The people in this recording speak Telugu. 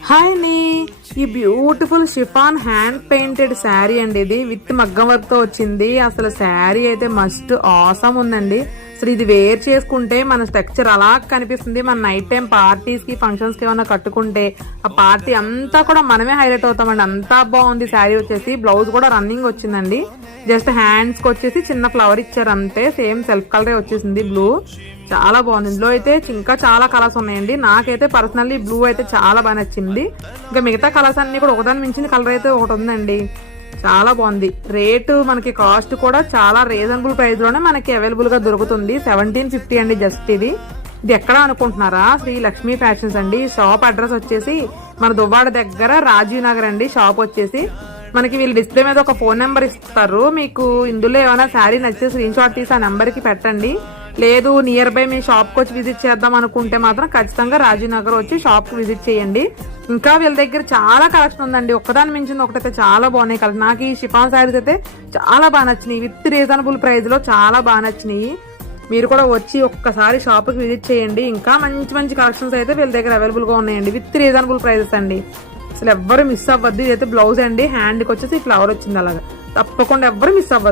హాయ్ అండి, ఈ beautiful chiffon hand painted sari అండి. ఇది విత్ మగ్గం వర్క్ తో వచ్చింది. అసలు శారీ అయితే మస్ట్ ఆసమ్ ఉందండి. అసలు ఇది వేర్ చేసుకుంటే మన స్ట్రక్చర్ అలా కనిపిస్తుంది. మన నైట్ టైం పార్టీస్ కి ఫంక్షన్స్ కి ఏమైనా కట్టుకుంటే ఆ పార్టీ అంతా కూడా మనమే హైలైట్ అవుతామండి. అంతా బాగుంది శారీ వచ్చేసి. బ్లౌజ్ కూడా రన్నింగ్ వచ్చిందండి. జస్ట్ హ్యాండ్స్ కి వచ్చేసి చిన్న ఫ్లవర్ ఇచ్చారు అంతే. సేమ్ సెల్ఫ్ కలరే వచ్చేసింది బ్లూ. చాలా బాగుంది. ఇందులో అయితే ఇంకా చాలా కలర్స్ ఉన్నాయండి. నాకైతే పర్సనల్లీ బ్లూ అయితే చాలా బాగా నచ్చింది. ఇంకా మిగతా కలర్స్ అన్ని కూడా ఒకదాని మించిన కలర్ అయితే ఒకటి ఉందండి. చాలా బాగుంది. రేటు మనకి కాస్ట్ కూడా చాలా రీజనబుల్ ప్రైస్ లోనే మనకి అవైలబుల్ గా దొరుకుతుంది. 1750 అండి జస్ట్ ఇది. ఇది ఎక్కడ అనుకుంటున్నారా? శ్రీ లక్ష్మీ ఫ్యాషన్స్ అండి. షాప్ అడ్రస్ వచ్చేసి మన దువ్వాడ దగ్గర రాజీవ్ నగర్ అండి. షాప్ వచ్చేసి మనకి వీళ్ళు డిస్ప్లే మీద ఒక ఫోన్ నెంబర్ ఇస్తారు. మీకు ఇందులో ఏమైనా శారీ నచ్చితే స్క్రీన్ షాట్ తీసి ఆ నెంబర్ కి పెట్టండి. లేదు నియర్ బై మీ షాప్ కి వచ్చి విజిట్ చేద్దాం అనుకుంటే మాత్రం ఖచ్చితంగా రాజీవ్ నగర్ వచ్చి షాప్ కి విజిట్ చేయండి. ఇంకా వీళ్ళ దగ్గర చాలా కలెక్షన్ ఉందండి. ఒక్కదాని మించింది ఒకటైతే చాలా బాగున్నాయి కలెక్షన్. నాకు ఈ షిఫాన్ శారీస్ అయితే చాలా బాగా నచ్చినాయి. విత్ రీజనబుల్ ప్రైస్ లో చాలా బాగా నచ్చినాయి. మీరు కూడా వచ్చి ఒక్కసారి షాప్ కి విజిట్ చేయండి. ఇంకా మంచి మంచి కలెక్షన్స్ అయితే వీళ్ళ దగ్గర అవైలబుల్ గా ఉన్నాయండి. విత్ రీజనబుల్ ప్రైసెస్ అండి. అసలు ఎవ్వరు మిస్ అవ్వద్దు. ఇదైతే బ్లౌజ్ అండి. హ్యాండ్ కి వచ్చేసి ఫ్లవర్ వచ్చింది. అలాగా తప్పకుండా ఎవ్వరు మిస్ అవ్వద్దు.